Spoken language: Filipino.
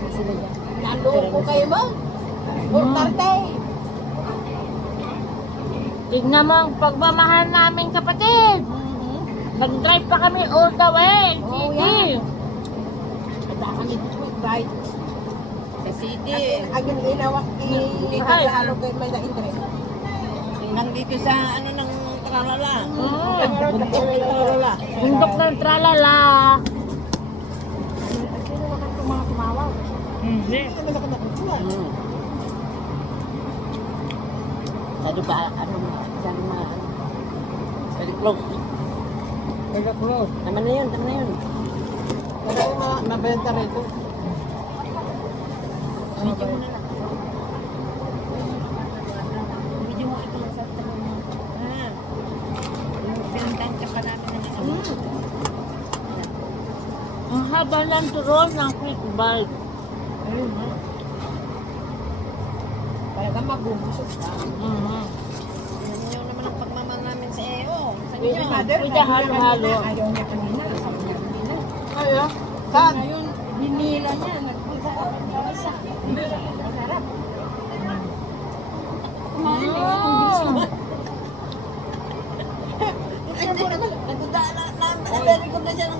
kami sila dyan. Naloko kayo ba? Urtarte. Tignan mo ang pagmamahal namin, kapatid. Nag-drive pa kami all the way. Oh, City. yeah. Ada kami quick ride. Sa city. Agin inawak Dito ay sa- ano kay may na-interest. Hanggang dito sa ano ng Tralala. Tralala. Bundok ng tralala. Sino naman itong mga tumawag? Hindi. Ano naman ako nakutuan? Sado ba, ano, isang mga, very close. Very close. Tama na yun, tama na yun. Pero mabenta rito. Video mo na lang. Video mo ito lang sa tabi mo. Yung pinuntahan ka pa namin ng ano. Ang haba lang turon ng quick bike. Talaga mabubusog ka. Yan yun naman ang pagmamahal namin sa EO. Sa Baby inyo. mother, Pwede sabi niya halo-halo. kanina, ayaw niya kanina. Sabi niya kanina. Ayo. Saan? Ngayon, binila niya. Nagpunta ka ng isa. Masarap. Kumain eh. Ang bilis naman. Ay, hindi naman. Nagdadaan na, very good na siya ng